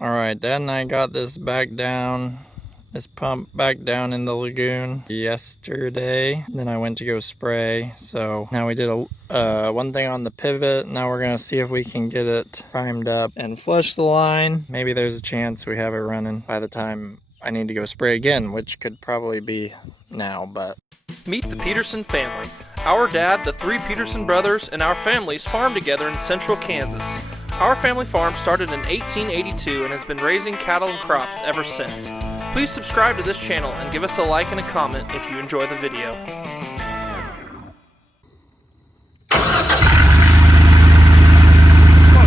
All right, Dad and I got this pump back down in the lagoon yesterday. Then I went to go spray. So now we did one thing on the pivot. Now we're gonna see if we can get it primed up and flush the line. Maybe there's a chance we have it running by the time I need to go spray again, which could probably be now, but. Meet the Peterson family. Our dad, the three Peterson brothers, and our families farm together in central Kansas. Our family farm started in 1882 and has been raising cattle and crops ever since. Please subscribe to this channel and give us a like and a comment if you enjoy the video. What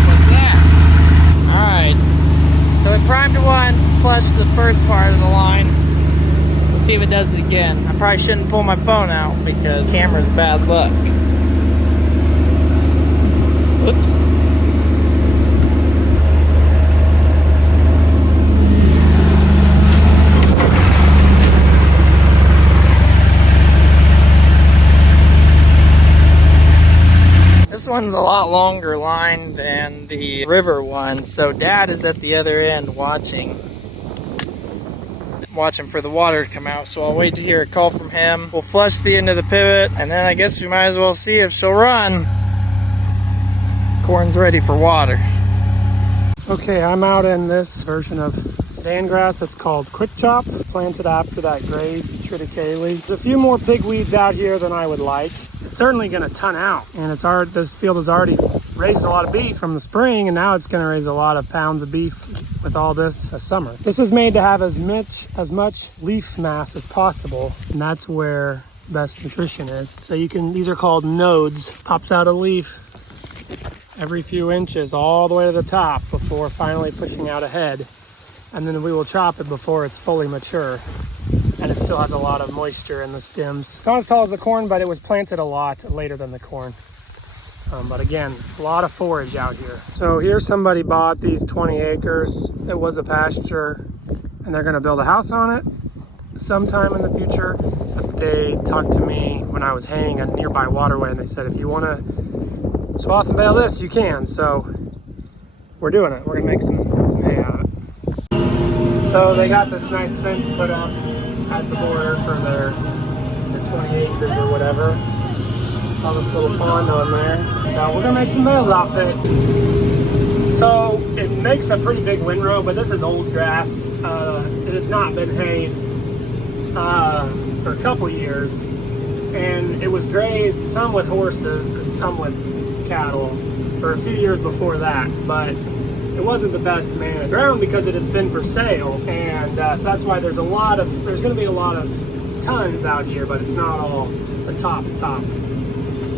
was that? Alright, so we primed it once, flushed the first part of the line. We'll see if it does it again. I probably shouldn't pull my phone out because the camera's bad luck. Whoops. This one's a lot longer line than the river one, so Dad is at the other end watching for the water to come out, so I'll wait to hear a call from him. We'll flush the end of the pivot, and then I guess we might as well see if she'll run. Corn's ready for water. Okay, I'm out in this version of stand grass that's called Quick Chop, planted after that grazed triticale. There's a few more pigweeds out here than I would like. It's certainly going to ton out, and this field has already raised a lot of beef from the spring, and now it's going to raise a lot of pounds of beef with all this summer. This is made to have as much leaf mass as possible, and that's where best nutrition is. So these are called nodes. Pops out a leaf every few inches all the way to the top before finally pushing out a head, and then we will chop it before it's fully mature. And it still has a lot of moisture in the stems. It's not as tall as the corn, but it was planted a lot later than the corn. But again, a lot of forage out here. So here somebody bought these 20 acres. It was a pasture, and they're gonna build a house on it sometime in the future. But they talked to me when I was haying a nearby waterway, and they said, if you wanna swath and bale this, you can. So we're doing it. We're gonna make some hay out of it. So they got this nice fence put up as the border for their 20 acres or whatever. All this little pond on there. So we're gonna make some bales off it. So it makes a pretty big windrow, but this is old grass. It has not been hayed for a couple years. And it was grazed, some with horses and some with cattle, for a few years before that. But it wasn't the best managed ground because it has been for sale, and so that's why there's going to be a lot of tons out here, but it's not all the top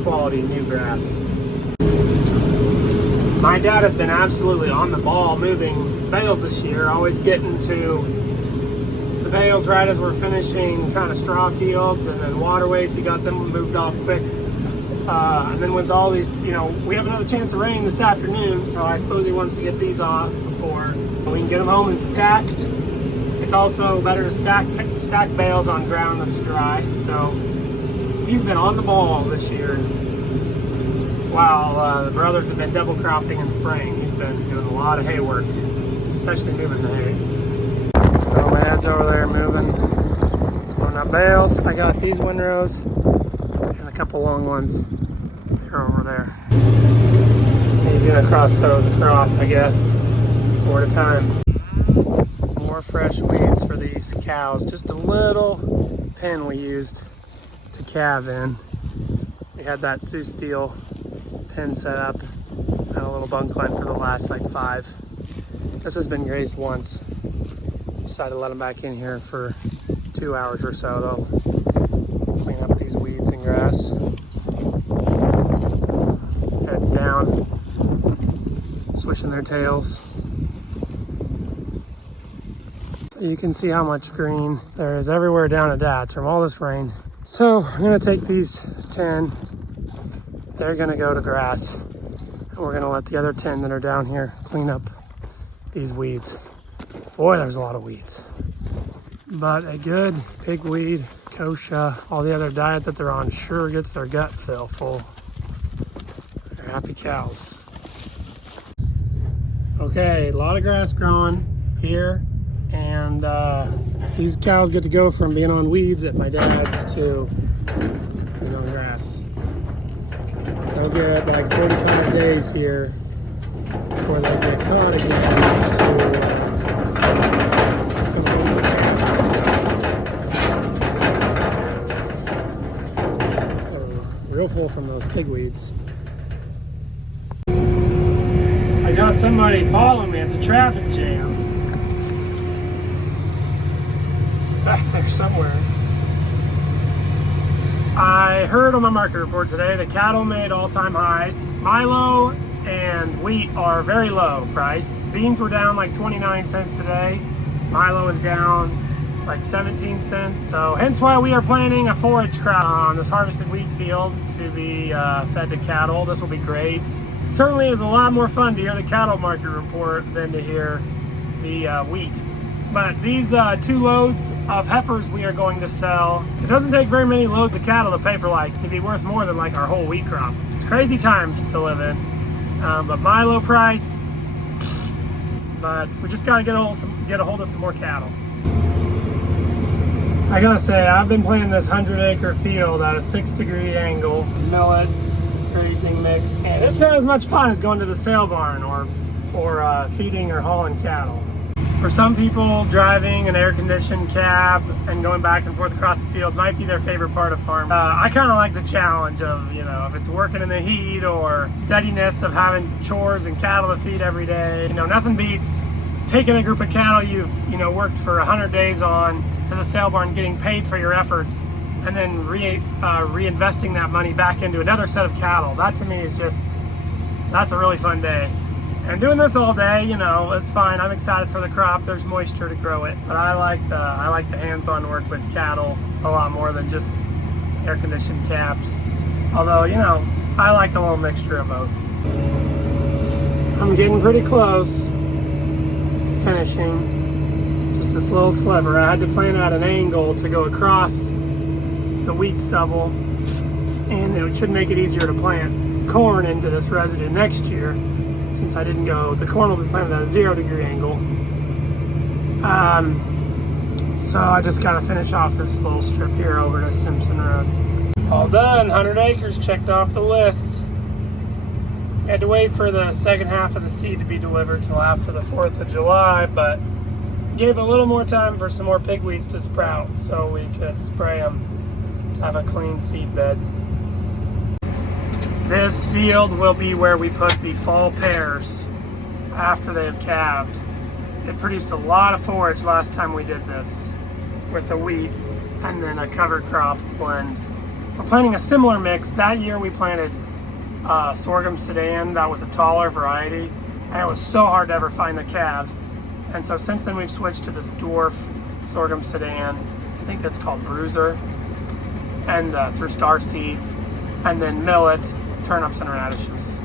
quality new grass. My dad has been absolutely on the ball moving bales this year, always getting to the bales right as we're finishing kind of straw fields and then waterways. He got them moved off quick. And then with all these, we have another chance of rain this afternoon, so I suppose he wants to get these off before we can get them home and stacked. It's also better to stack bales on ground that's dry, so he's been on the ball this year. While the brothers have been double cropping and spraying, he's been doing a lot of hay work, especially moving the hay. So my dad's over there moving up bales. I got these windrows and a couple long ones. They're over there. He's gonna cross those across, I guess, one at a time. More fresh weeds for these cows. Just a little pen we used to calve in. We had that Sioux steel pen set up and a little bunk line for the last like 5. This has been grazed once. Decided to let them back in here for 2 hours or so though. Clean up these weeds and grass. Head down, swishing their tails. You can see how much green there is everywhere down at Dad's from all this rain. So I'm gonna take these 10, they're gonna go to grass, and we're gonna let the other 10 that are down here clean up these weeds. Boy, there's a lot of weeds. But a good pigweed, kochia, all the other diet that they're on sure gets their gut full. They're happy cows. Okay. Okay, a lot of grass growing here, and these cows get to go from being on weeds at my dad's to being on grass. They'll get like 45 days here before they get caught again. Real full from those pigweeds. I got somebody following me. It's a traffic jam. It's back there somewhere. I heard on my market report today that cattle made all-time highs. Milo and wheat are very low priced. Beans were down like 29 cents today. Milo is down like 17 cents. So hence why we are planting a forage crop on this harvested wheat field to be fed to cattle. This will be grazed. Certainly is a lot more fun to hear the cattle market report than to hear the wheat. But these 2 loads of heifers we are going to sell. It doesn't take very many loads of cattle to pay for to be worth more than like our whole wheat crop. It's crazy times to live in. But Milo price, but we just gotta get a hold of some more cattle. I gotta say, I've been planting this 100-acre field at a 6-degree angle, millet, grazing mix. And it's not as much fun as going to the sale barn or feeding or hauling cattle. For some people, driving an air-conditioned cab and going back and forth across the field might be their favorite part of farming. I kind of like the challenge of, if it's working in the heat or steadiness of having chores and cattle to feed every day. Nothing beats taking a group of cattle you've, worked for 100 days on to the sale barn, getting paid for your efforts, and then reinvesting that money back into another set of cattle. That to me is that's a really fun day. And doing this all day, is fine. I'm excited for the crop. There's moisture to grow it. But I like the hands-on work with cattle a lot more than just air-conditioned cabs. Although, I like a little mixture of both. I'm getting pretty close to finishing. Just this little sliver. I had to plant at an angle to go across the wheat stubble, and it should make it easier to plant corn into this residue next year. Since I didn't go, the corn will be planted at a 0-degree angle. So I just got to finish off this little strip here over to Simpson Road. All done, 100 acres checked off the list. Had to wait for the second half of the seed to be delivered till after the 4th of July, but gave a little more time for some more pigweeds to sprout so we could spray them to have a clean seed bed. This field will be where we put the fall pears after they have calved. It produced a lot of forage last time we did this with the wheat and then a cover crop blend. We're planting a similar mix. That year we planted sorghum sedan. That was a taller variety, and it was so hard to ever find the calves. And so since then we've switched to this dwarf sorghum sedan. I think that's called Bruiser, and through Star Seeds, and then millet, turnips, and radishes.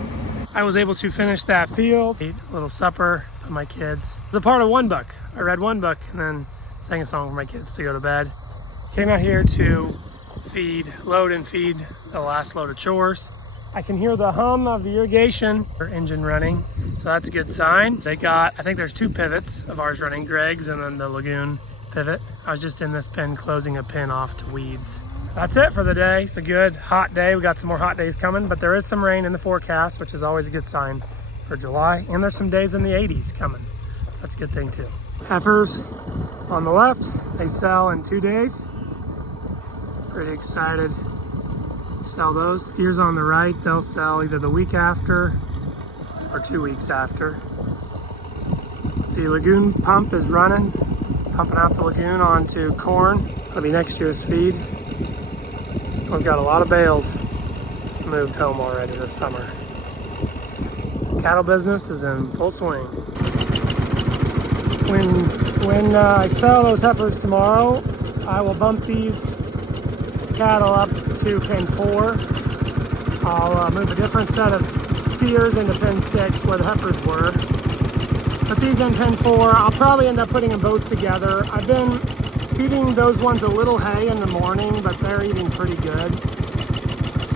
I was able to finish that field, ate a little supper with my kids. It was a part of one book. I read one book and then sang a song for my kids to go to bed. Came out here to load and feed the last load of chores. I can hear the hum of the irrigation engine running, so that's a good sign. I think there's 2 pivots of ours running, Greg's and then the lagoon pivot. I was just in this pen closing a pin off to weeds. That's it for the day. It's a good hot day. We got some more hot days coming, but there is some rain in the forecast, which is always a good sign for July. And there's some days in the 80s coming. So that's a good thing too. Heifers on the left, they sell in 2 days. Pretty excited to sell those. Steers on the right, they'll sell either the week after or 2 weeks after. The lagoon pump is running, pumping out the lagoon onto corn. That'll be next year's feed. We've got a lot of bales moved home already this summer. Cattle business is in full swing. When I sell those heifers tomorrow, I will bump these cattle up to pen 4. I'll move a different set of steers into pen 6 where the heifers were. Put these in pen 4. I'll probably end up putting them both together. I've been feeding those ones a little hay in the morning, but they're eating pretty good.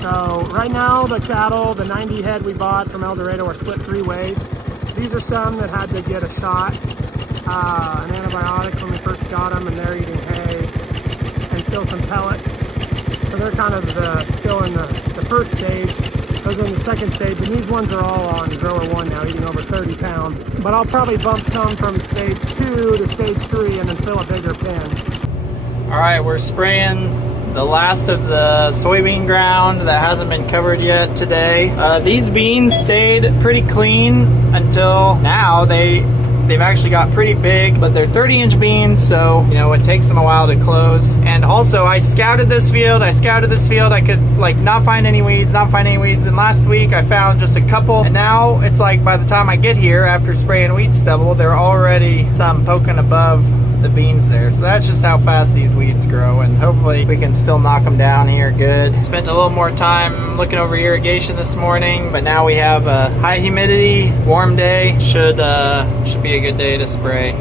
So right now the cattle, the 90 head we bought from El Dorado, are split 3 ways. These are some that had to get a shot, an antibiotic when we first got them, and they're eating hay and still some pellets. So they're kind of still in the first stage. Those are in the second stage, and these ones are all on grower 1 now, eating over 30 pounds. But I'll probably bump some from stage 2 to stage 3 and then fill a bigger pen. All right, we're spraying the last of the soybean ground that hasn't been covered yet today. These beans stayed pretty clean until now. They've actually got pretty big, but they're 30-inch beans, so you know it takes them a while to close. And also, I scouted this field. I could like not find any weeds. And last week I found just a couple, and now it's like by the time I get here after spraying weed stubble, there are already some poking above the beans there. So that's just how fast these weeds grow, and hopefully we can still knock them down here good. Spent a little more time looking over irrigation this morning, but now we have a high humidity, warm day. Should be a good day to spray.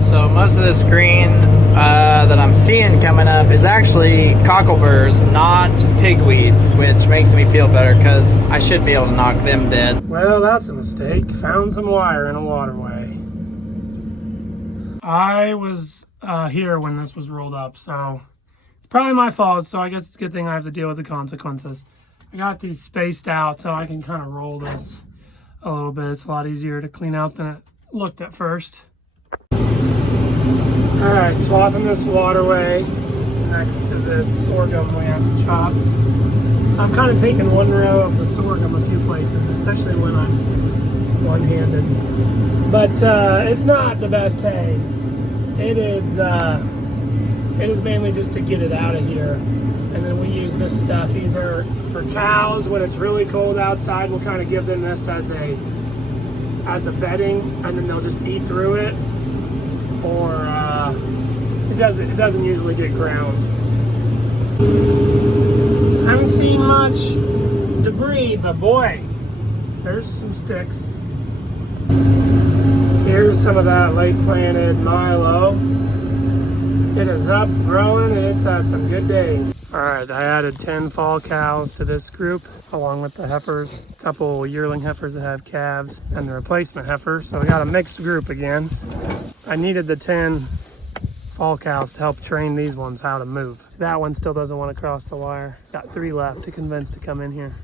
So most of this green that I'm seeing coming up is actually cockleburs, not pigweeds, which makes me feel better because I should be able to knock them dead. Well, that's a mistake. Found some wire in a waterway. I was here when this was rolled up, so it's probably my fault, so I guess it's a good thing I have to deal with the consequences. I got these spaced out so I can kind of roll this a little bit. It's a lot easier to clean out than it looked at first. Alright, swapping this waterway next to this sorghum we have to chop. So I'm kind of taking one row of the sorghum a few places, especially when I'm one-handed. But it's not the best hay. It is mainly just to get it out of here. And then we use this stuff either for cows when it's really cold outside. We'll kind of give them this as a bedding, and then they'll just eat through it. Or it doesn't usually get ground. I haven't seen much debris, but boy, there's some sticks. Here's some of that late planted milo. It is up, growing, and it's had some good days. All right, I added 10 fall cows to this group, along with the heifers, a couple yearling heifers that have calves, and the replacement heifers. So we got a mixed group again. I needed the 10 fall cows to help train these ones how to move. That one still doesn't want to cross the wire. Got 3 left to convince to come in here.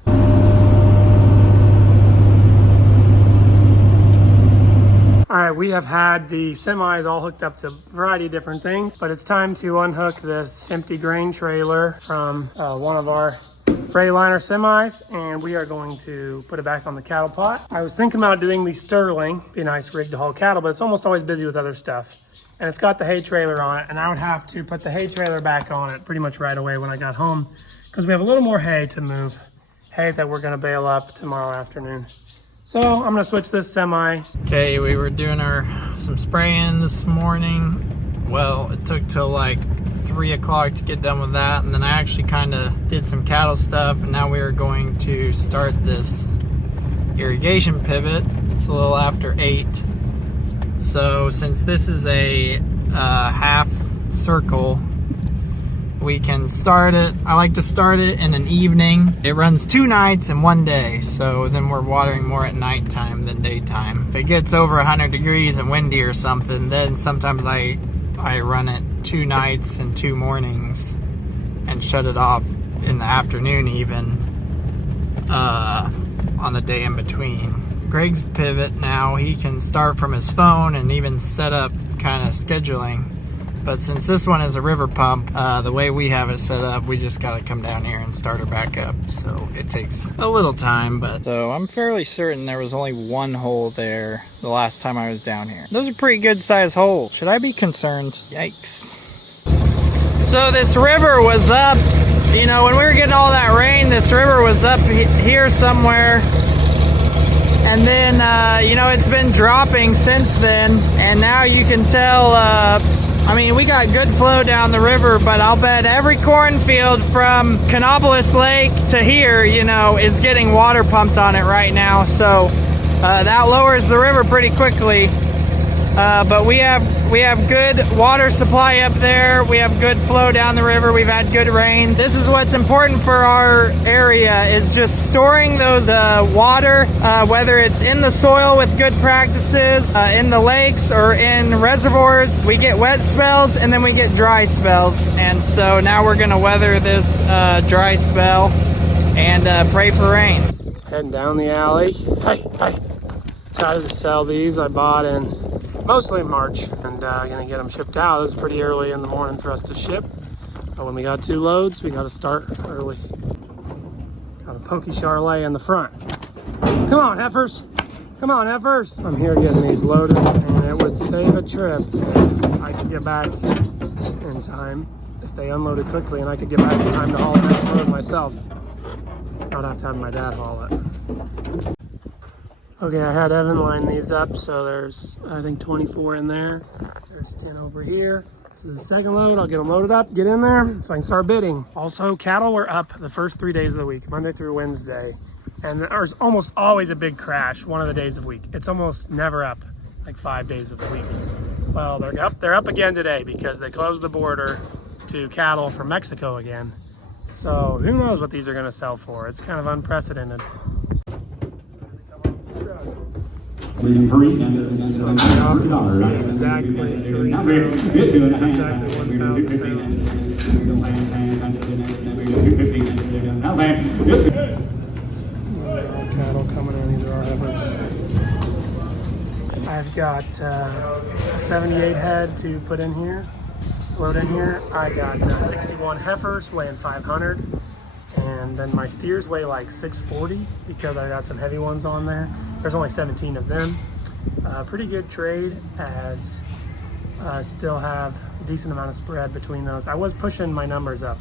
All right, we have had the semis all hooked up to a variety of different things, but it's time to unhook this empty grain trailer from one of our Freightliner semis, and we are going to put it back on the cattle plot. I was thinking about doing the Sterling, be a nice rig to haul cattle, but it's almost always busy with other stuff. And it's got the hay trailer on it, and I would have to put the hay trailer back on it pretty much right away when I got home, because we have a little more hay to move, hay that we're gonna bale up tomorrow afternoon. So I'm gonna switch this semi. Okay, we were doing some spraying this morning. Well, it took till like 3 o'clock to get done with that, and then I actually kind of did some cattle stuff, and now we are going to start this irrigation pivot. It's a little after 8. So since this is a half circle, we can start it. I like to start it in an evening. It runs 2 nights in 1 day, so then we're watering more at nighttime than daytime. If it gets over 100 degrees and windy or something, then sometimes I run it 2 nights and 2 mornings and shut it off in the afternoon even on the day in between. Greg's pivot now, he can start from his phone and even set up kind of scheduling. But since this one is a river pump, the way we have it set up, we just gotta come down here and start her back up. So it takes a little time, but... So I'm fairly certain there was only 1 hole there the last time I was down here. Those are pretty good sized holes. Should I be concerned? Yikes. So this river was up, you know, when we were getting all that rain, this river was up here somewhere. And then, you know, it's been dropping since then. And now you can tell, I mean, we got good flow down the river, but I'll bet every cornfield from Canopolis Lake to here, you know, is getting water pumped on it right now. So that lowers the river pretty quickly. But we have good water supply up there. We have good flow down the river. We've had good rains. This is what's important for our area, is just storing those water, whether it's in the soil with good practices, in the lakes or in reservoirs. We get wet spells and then we get dry spells. And so now we're gonna weather this dry spell and pray for rain. Heading down the alley. Hey. Decided to sell these. I bought in mostly in March, and gonna get them shipped out. This is pretty early in the morning for us to ship. But when we got 2 loads, we got to start early. Got a pokey charlet in the front. Come on, heifers. Come on, heifers. I'm here getting these loaded, and it would save a trip. I could get back in time if they unloaded quickly, and I could get back in time to haul the next load myself. I would have to have my dad haul it. Okay, I had Evan line these up, so there's, I think, 24 in there. There's 10 over here. So the second load, I'll get them loaded up, get in there, so I can start bidding. Also, cattle were up the first 3 days of the week, Monday through Wednesday. And there's almost always a big crash one of the days of the week. It's almost never up, like 5 days of the week. Well, they're up again today because they closed the border to cattle from Mexico again. So who knows what these are gonna sell for. It's kind of unprecedented. Free and exactly cattle coming in. These are our heifers. I've got 78 head to put in here, load in here. I got 61 heifers weighing 500. And then my steers weigh like 640 because I got some heavy ones on there. There's only 17 of them. Pretty good trade, as I still have a decent amount of spread between those. I was pushing my numbers up,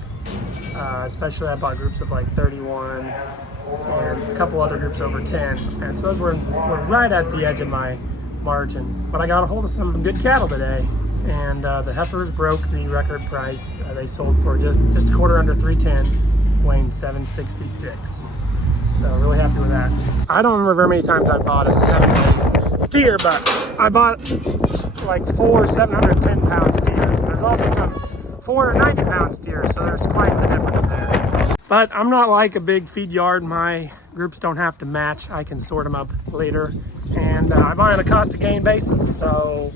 especially I bought groups of like 31 and a couple other groups over 10. And so those were right at the edge of my margin. But I got a hold of some good cattle today. And the heifers broke the record price. They sold for just a quarter under 310. Weighing 766. So really happy with that. I don't remember very many times I bought a 7 steer, but I bought like 4 710-pound steers. And there's also some 490-pound steers, so there's quite the difference there. But I'm not like a big feed yard. My groups don't have to match. I can sort them up later. And I buy on a cost of gain basis, so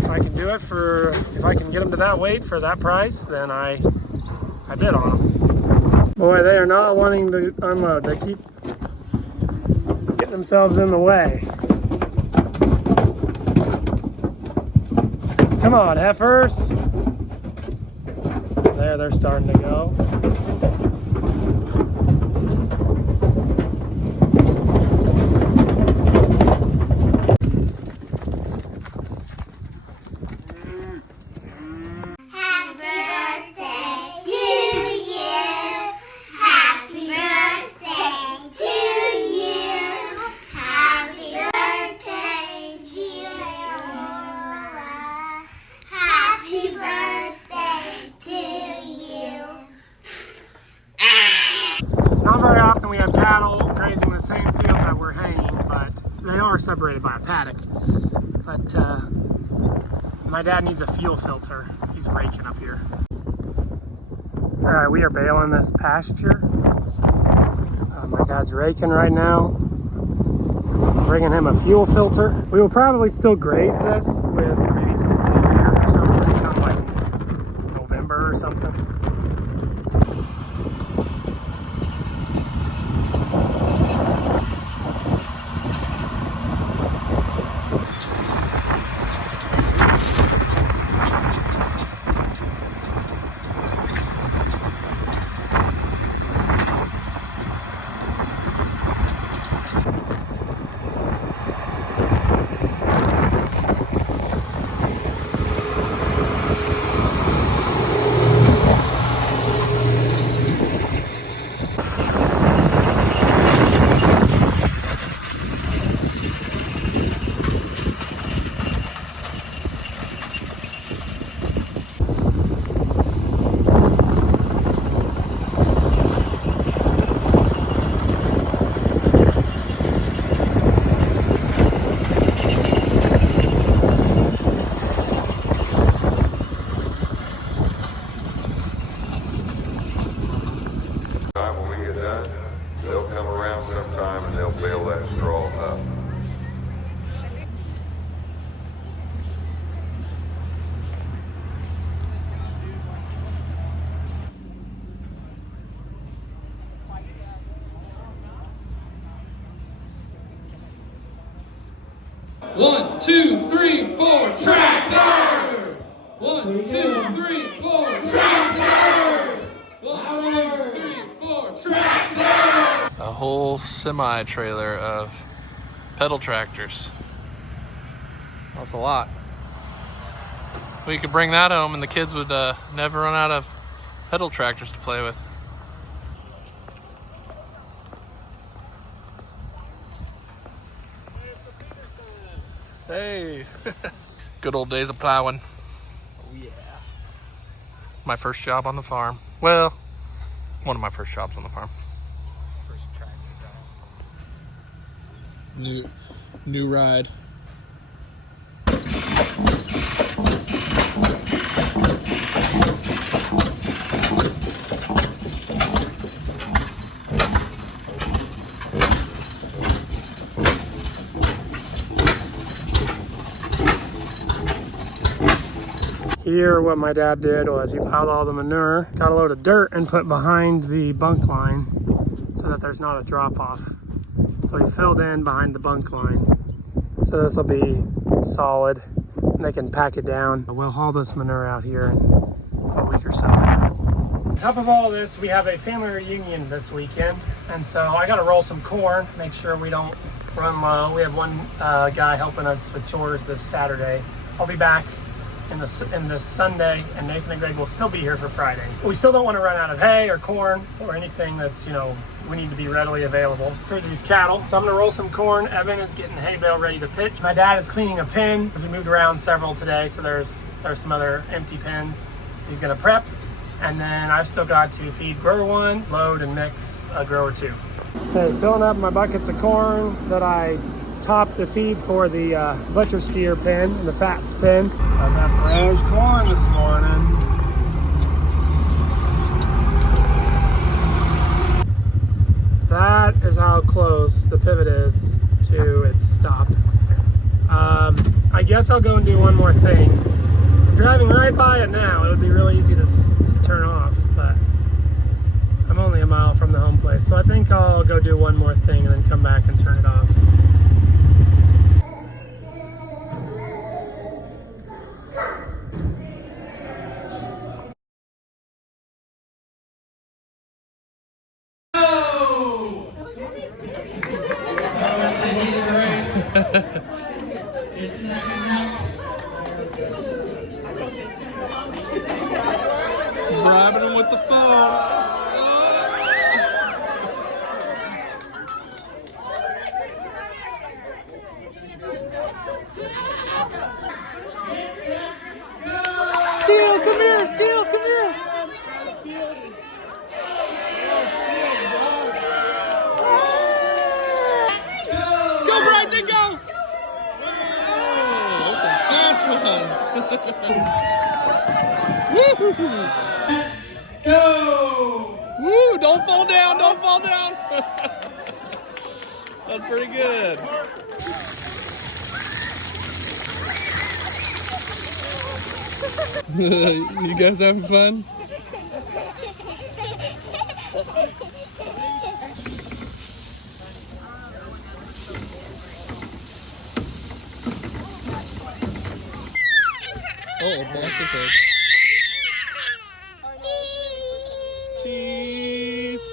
if I can do it if I can get them to that weight for that price, then I bid on them. Boy, they are not wanting to unload. They keep getting themselves in the way. Come on, heifers. There, they're starting to go. Separated by a paddock, but my dad needs a fuel filter. He's raking up here. All right, we are baling this pasture. My dad's raking right now. Bringing him a fuel filter. We will probably still graze this with maybe some fall beers or something, come like November or something. cholesterol up. One, two, three, four, tractor! 1, 2, 3, 4, tractor! 1, 2, 3, 4, tractor! A whole semi-trailer of pedal tractors. That's a lot. We could bring that home and the kids would never run out of pedal tractors to play with. Hey! Good old days of plowing. Oh yeah. My first job on the farm. Well, one of my first jobs on the farm. First tractor job. New ride. Here, what my dad did was he piled all the manure, got a load of dirt, and put behind the bunk line so that there's not a drop off. So he filled in behind the bunk line. So this will be solid and they can pack it down. We'll haul this manure out here in a week or so. On top of all this, we have a family reunion this weekend. And so I got to roll some corn, make sure we don't run low. We have one guy helping us with chores this Saturday. I'll be back in the Sunday, and Nathan and Greg will still be here for Friday. We still don't want to run out of hay or corn or anything that's, you know, we need to be readily available for these cattle. So I'm gonna roll some corn. Evan is getting hay bale ready to pitch. My dad is cleaning a pen. We moved around several today, so there's some other empty pens he's gonna prep. And then I've still got to feed grower 1, load and mix grower 2. Okay, filling up my buckets of corn that I topped the feed for the butcher steer pen and the fats pen. I got fresh corn this morning. That is how close the pivot is to its stop. I guess I'll go and do one more thing. I'm driving right by it now. It would be really easy to turn off, but I'm only a mile from the home place. So I think I'll go do one more thing and then come back and turn it off. It's neck and neck. Bribing them with the phone. Steel, come here! Steel, come here! Go, Bryson, go! Those are fast ones. Go! Woo! Don't fall down! Don't fall down! That's pretty good. You guys having fun? Oh, block the fish. Cheese.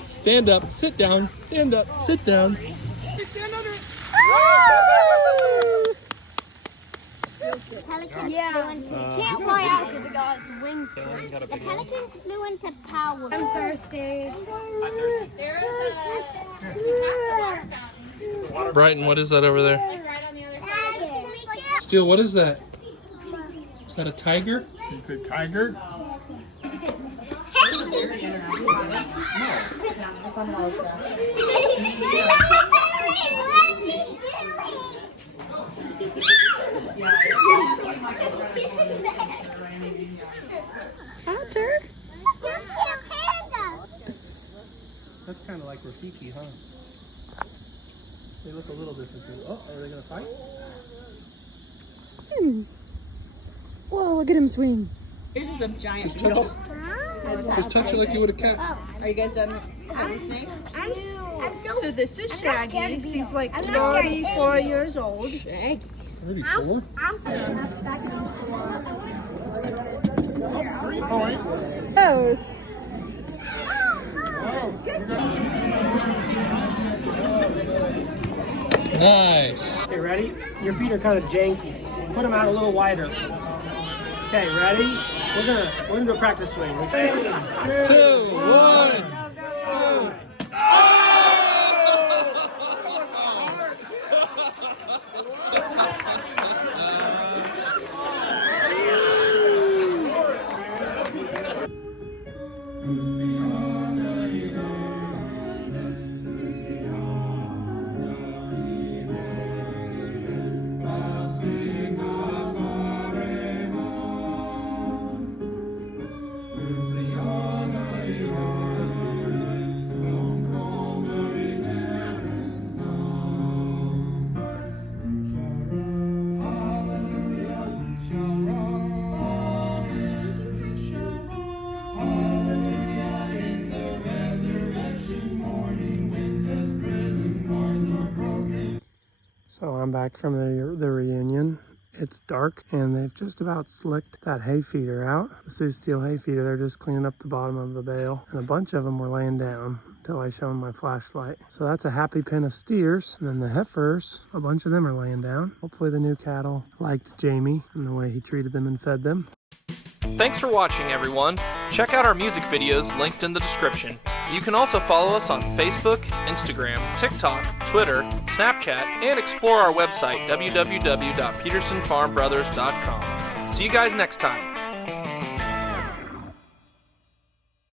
Stand up, sit down, stand up, sit down. Stand under it. Pelican flew into can't fly out because it got its wings clipped. The pelican flew into power. I'm thirsty. Brighton, what is that over there? Right on the other side. Steel, what is that? Is that a tiger? It's a tiger. Hunter? That's kind of like Rafiki, huh? They look a little different too. Oh, are they gonna fight? Whoa, look at him swing. Here's just a giant beetle. Just touch it like you would a cat. Are you guys done with the snake? So this is Shaggy. He's like 34 years old. 34? Those. Nice. Okay, ready? Your feet are kind of janky. Put them out a little wider. Okay, ready? We're gonna do a practice swing. 3, 2, 1. So I'm back from the reunion. It's dark and they've just about slicked that hay feeder out. The Sioux Steel hay feeder, they're just cleaning up the bottom of the bale. And a bunch of them were laying down until I shone my flashlight. So that's a happy pen of steers. And then the heifers, a bunch of them are laying down. Hopefully the new cattle liked Jamie and the way he treated them and fed them. Thanks for watching, everyone. Check out our music videos linked in the description. You can also follow us on Facebook, Instagram, TikTok, Twitter, Snapchat, and explore our website, www.petersonfarmbrothers.com. See you guys next time.